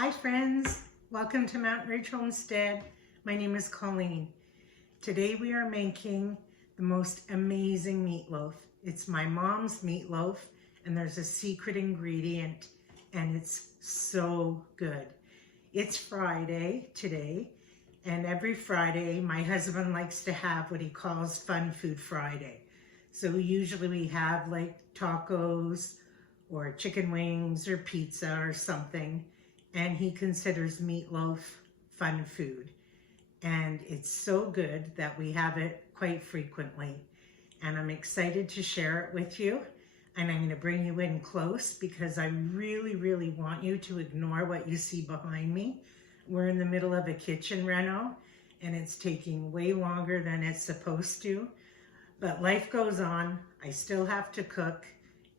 Hi friends, welcome to Mountain Ridge Homestead. My name is Colleen. Today we are making the most amazing meatloaf. It's my mom's meatloaf and there's a secret ingredient and it's so good. It's Friday today and every Friday my husband likes to have what he calls Fun Food Friday. So usually we have like tacos or chicken wings or pizza or something. And he considers meatloaf fun food. And it's so good that we have it quite frequently. And I'm excited to share it with you. And I'm going to bring you in close because I really want you to ignore what you see behind me. We're in the middle of a kitchen reno and it's taking way longer than it's supposed to. But life goes on. I still have to cook.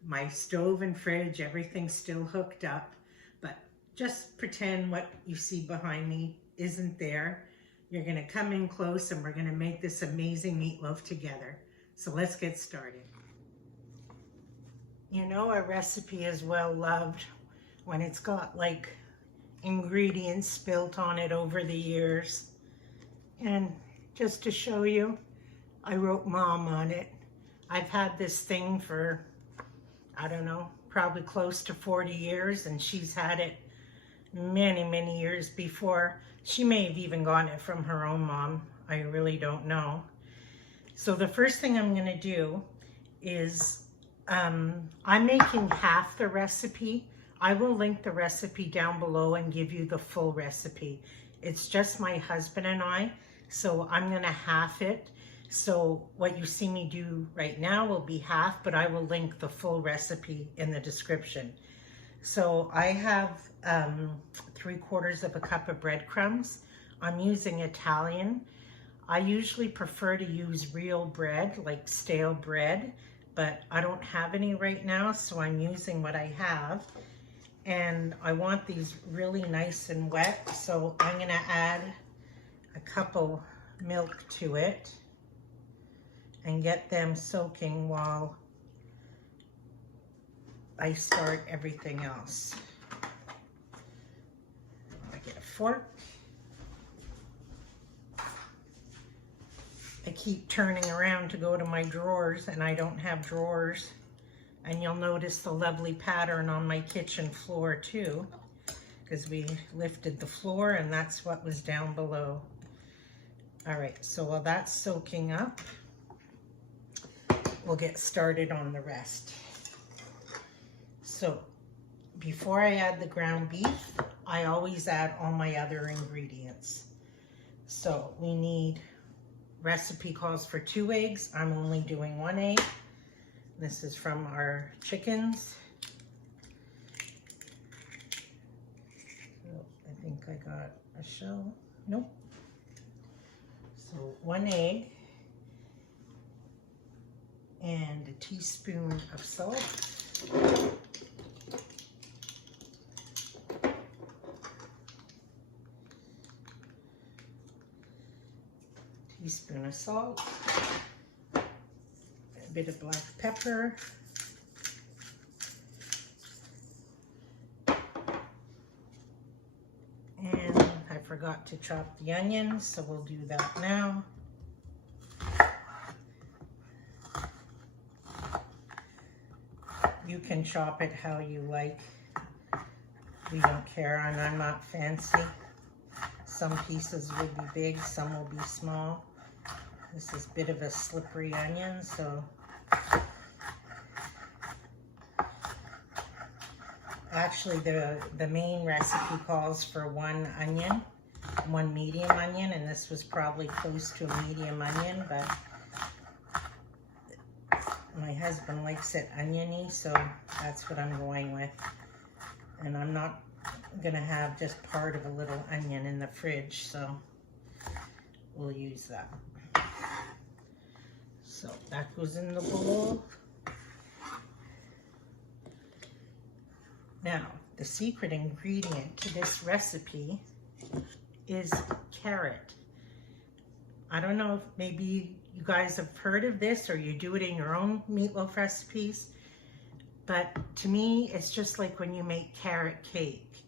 My stove and fridge, everything's still hooked up. But just pretend what you see behind me isn't there. You're gonna come in close and we're gonna make this amazing meatloaf together. So let's get started. You know, a recipe is well loved when it's got like ingredients spilt on it over the years. And just to show you, I wrote Mom on it. I've had this thing for, I don't know, probably close to 40 years, and she's had it many years before. She may have even gotten it from her own mom. I really don't know. So the first thing I'm gonna do is, I'm making half the recipe. I will link the recipe down below and give you the full recipe. It's just my husband and I, so I'm gonna half it. So what you see me do right now will be half, but I will link the full recipe in the description. So I have 3/4 of a cup of breadcrumbs. I'm using Italian. I usually prefer to use real bread, like stale bread, but I don't have any right now, so I'm using what I have. And I want these really nice and wet, so I'm gonna add a cup of milk to it and get them soaking while I start everything else. I get a fork. I keep turning around to go to my drawers and I don't have drawers. And you'll notice the lovely pattern on my kitchen floor too, because we lifted the floor and that's what was down below. All right, so while that's soaking up, we'll get started on the rest. So before I add the ground beef, I always add all my other ingredients. So we need, recipe calls for 2 eggs. I'm only doing 1 egg. This is from our chickens. So I think I got a shell. Nope. So 1 egg. And a teaspoon of salt. Teaspoon of salt. A bit of black pepper. And I forgot to chop the onions, so we'll do that now. You can chop it how you like. We don't care, and I'm not fancy. Some pieces will be big, some will be small. This is a bit of a slippery onion, so. Actually, the main recipe calls for 1 onion, 1 medium onion, and this was probably close to a medium onion, but my husband likes it oniony, so that's what I'm going with. And I'm not gonna have just part of a little onion in the fridge, so we'll use that. So that goes in the bowl. Now, the secret ingredient to this recipe is carrot. I don't know if maybe you guys have heard of this or you do it in your own meatloaf recipes, but to me, it's just like when you make carrot cake.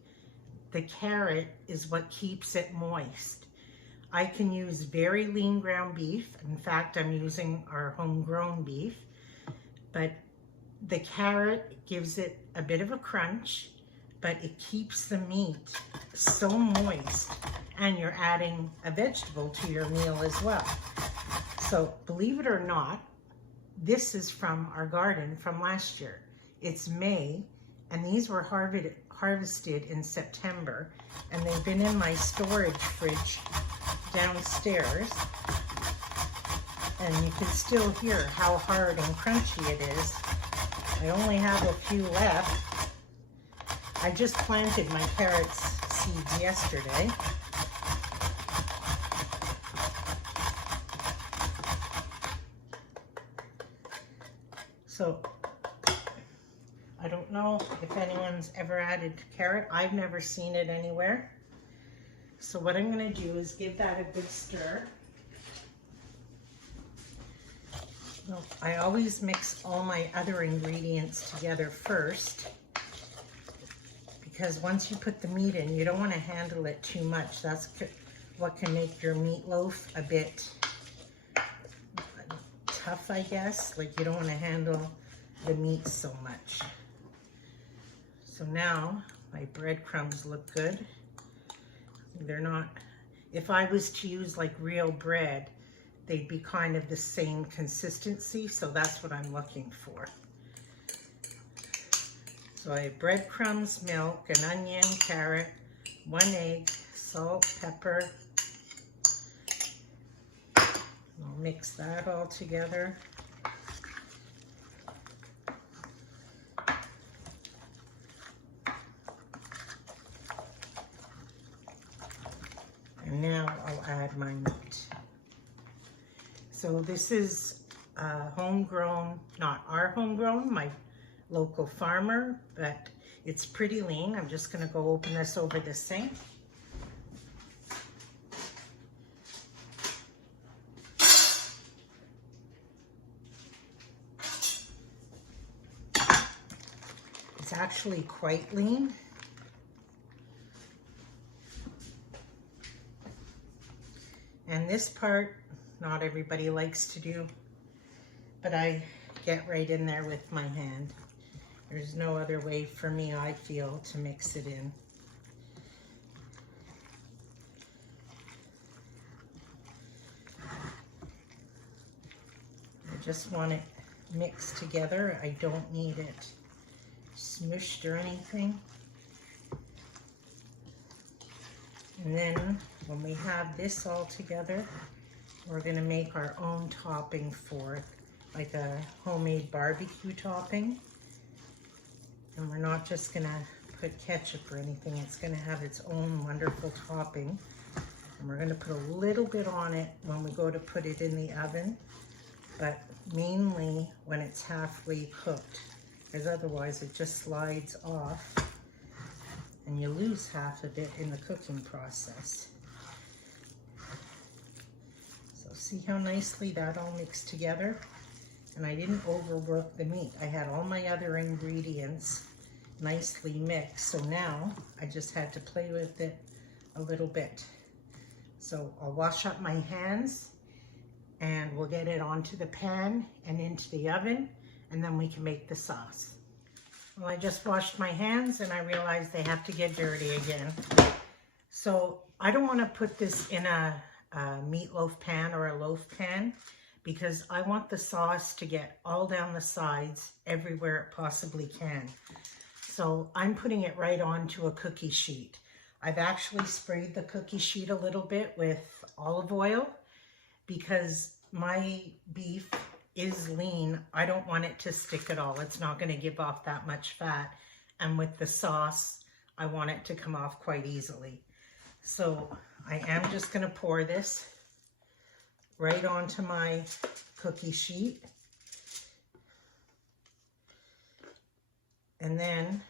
the carrot is what keeps it moist. I can use very lean ground beef. In fact, I'm using our homegrown beef, but the carrot gives it a bit of a crunch, but it keeps the meat so moist, and you're adding a vegetable to your meal as well. So believe it or not, this is from our garden from last year. It's May, and these were harvested in September, and they've been in my storage fridge downstairs, and you can still hear how hard and crunchy it is. I only have a few left. I just planted my carrots seeds yesterday. So I don't know if anyone's ever added carrot. I've never seen it anywhere. So what I'm going to do is give that a good stir. Well, I always mix all my other ingredients together first, because once you put the meat in, you don't want to handle it too much. That's what can make your meatloaf a bit tough, I guess. Like, you don't want to handle the meat so much. So now my breadcrumbs look good. They're not, if I was to use like real bread, they'd be kind of the same consistency, so that's what I'm looking for. So I have breadcrumbs, milk, an onion, carrot, 1 egg, salt, pepper. I'll mix that all together. And now I'll add my meat. So this is homegrown, not our homegrown, my local farmer, but it's pretty lean. I'm just gonna go open this over the sink. It's actually quite lean. And this part, not everybody likes to do, but I get right in there with my hand. There's no other way for me, I feel, to mix it in. I just want it mixed together. I don't need it smushed or anything. And then when we have this all together, we're gonna make our own topping for it, like a homemade barbecue topping. And we're not just gonna put ketchup or anything, it's gonna have its own wonderful topping. And we're gonna put a little bit on it when we go to put it in the oven, but mainly when it's halfway cooked, because otherwise it just slides off and you lose half of it in the cooking process. So see how nicely that all mixed together? And I didn't overwork the meat. I had all my other ingredients nicely mixed. So now I just had to play with it a little bit. So I'll wash up my hands and we'll get it onto the pan and into the oven, and then we can make the sauce. Well, I just washed my hands and I realized they have to get dirty again. So I don't want to put this in a meatloaf pan or a loaf pan, because I want the sauce to get all down the sides everywhere it possibly can. So I'm putting it right onto a cookie sheet. I've actually sprayed the cookie sheet a little bit with olive oil, because my beef is lean. I don't want it to stick at all. It's not going to give off that much fat. And with the sauce, I want it to come off quite easily. So I am just going to pour this right onto my cookie sheet. And then,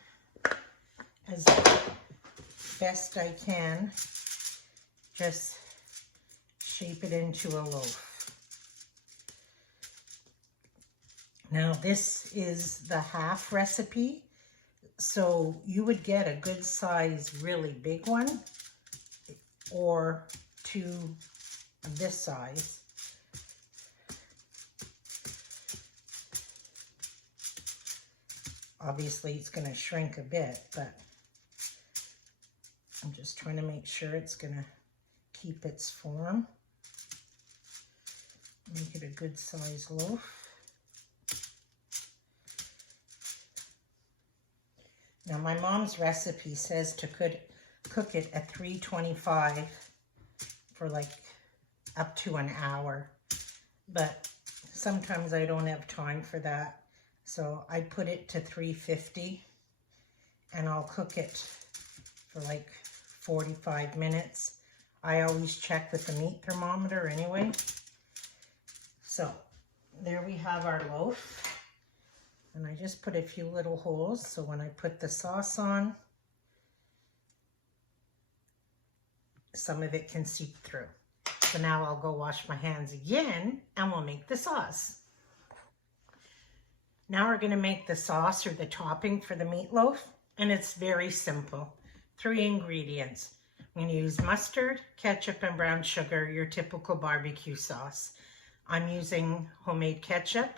as best I can, just shape it into a loaf. Now this is the half recipe, So you would get a good size, really big one, or two of this size. Obviously it's going to shrink a bit, but I'm just trying to make sure it's going to keep its form. Make it a good size loaf. Now my mom's recipe says to cook it at 325 for like up to an hour, but sometimes I don't have time for that. So I put it to 350 and I'll cook it for like 45 minutes. I always check with the meat thermometer anyway. So there we have our loaf. And I just put a few little holes so when I put the sauce on, some of it can seep through. So now I'll go wash my hands again and we'll make the sauce. Now we're going to make the sauce or the topping for the meatloaf, and it's very simple. 3 ingredients. I'm going to use mustard, ketchup, and brown sugar, your typical barbecue sauce. I'm using homemade ketchup,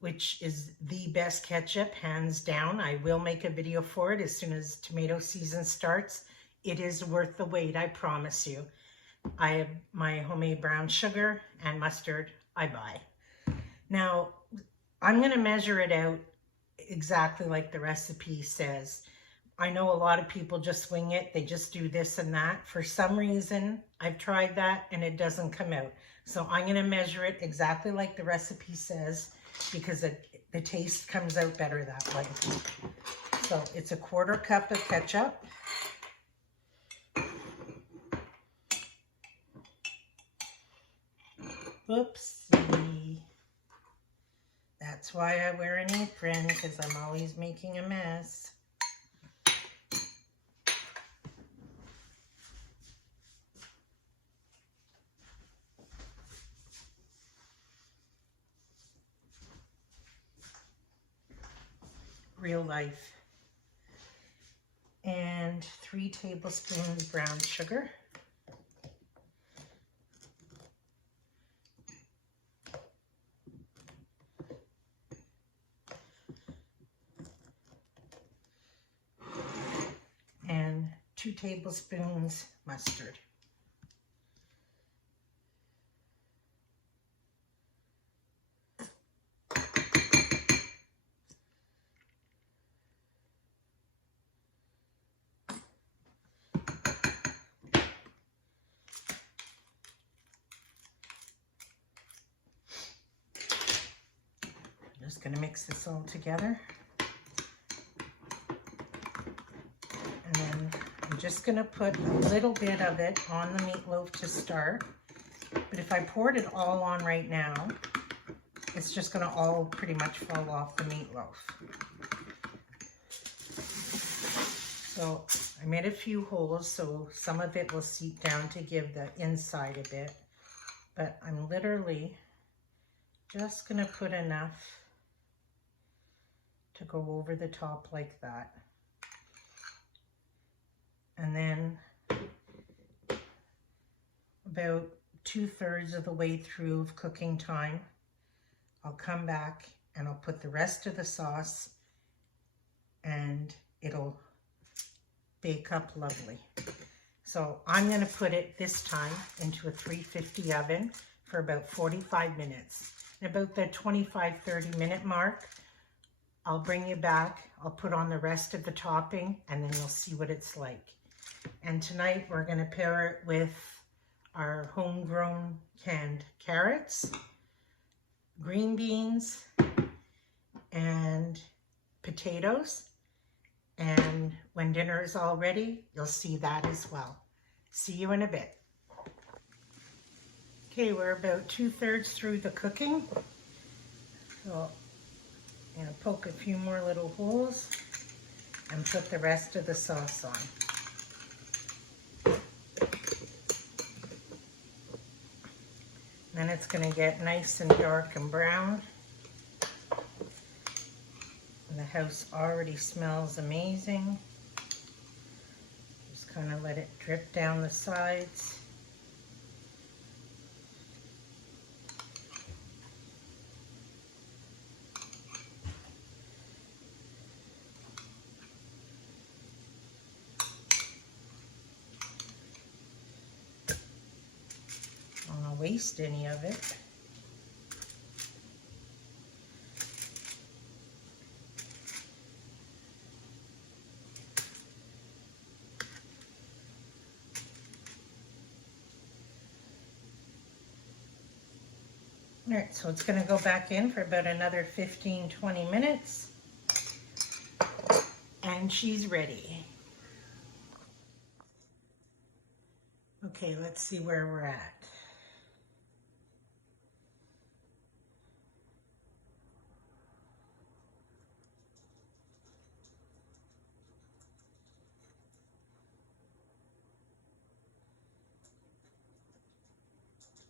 which is the best ketchup, hands down. I will make a video for it as soon as tomato season starts. It is worth the wait, I promise you. I have my homemade brown sugar and mustard I buy. Now, I'm going to measure it out exactly like the recipe says. I know a lot of people just wing it. They just do this and that. For some reason, I've tried that and it doesn't come out. So I'm going to measure it exactly like the recipe says, because the taste comes out better that way. So it's a 1/4 cup of ketchup. Oopsie. That's why I wear an apron, because I'm always making a mess. Real life. And 3 tablespoons brown sugar. And 2 tablespoons mustard. Just going to mix this all together. And then I'm just going to put a little bit of it on the meatloaf to start. But if I poured it all on right now, it's just going to all pretty much fall off the meatloaf. So I made a few holes so some of it will seep down to give the inside a bit. But I'm literally just going to put enough to go over the top like that. And then about 2/3 of the way through of cooking time, I'll come back and I'll put the rest of the sauce and it'll bake up lovely. So I'm going to put it this time into a 350 oven for about 45 minutes. And about the 25-30 minute mark, I'll bring you back. I'll put on the rest of the topping and then you'll see what it's like. And tonight we're going to pair it with our homegrown canned carrots, green beans, and potatoes. And when dinner is all ready, you'll see that as well. See you in a bit. Okay, we're about 2/3 through the cooking. So I'm going to poke a few more little holes and put the rest of the sauce on. Then it's going to get nice and dark and brown. And the house already smells amazing. Just kind of let it drip down the sides. I don't want to waste any of it. All right, so it's going to go back in for about another 15-20 minutes. And she's ready. Okay, let's see where we're at.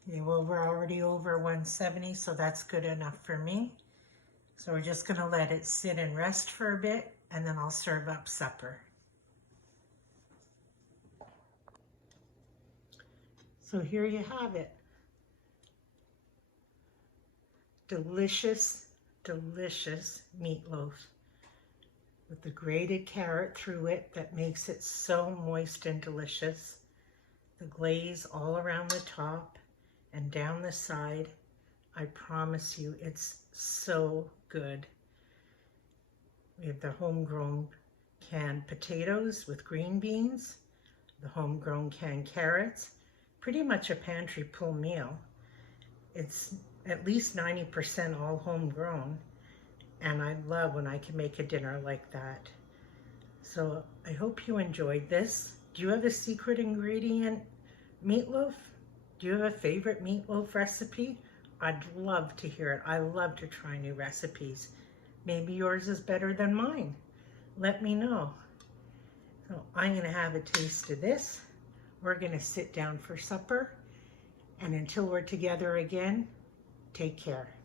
Okay, well, we're already over 170, so that's good enough for me. So we're just going to let it sit and rest for a bit, and then I'll serve up supper. So here you have it. Delicious, delicious meatloaf with the grated carrot through it that makes it so moist and delicious. The glaze all around the top and down the side. I promise you, it's so good. We have the homegrown canned potatoes with green beans, the homegrown canned carrots, pretty much a pantry pull meal. It's at least 90% all homegrown, and I love when I can make a dinner like that. So I hope you enjoyed this. Do you have a secret ingredient meatloaf? Do you have a favorite meatloaf recipe? I'd love to hear it. I love to try new recipes. Maybe yours is better than mine. Let me know. So I'm going to have a taste of this. We're going to sit down for supper. And until we're together again, take care.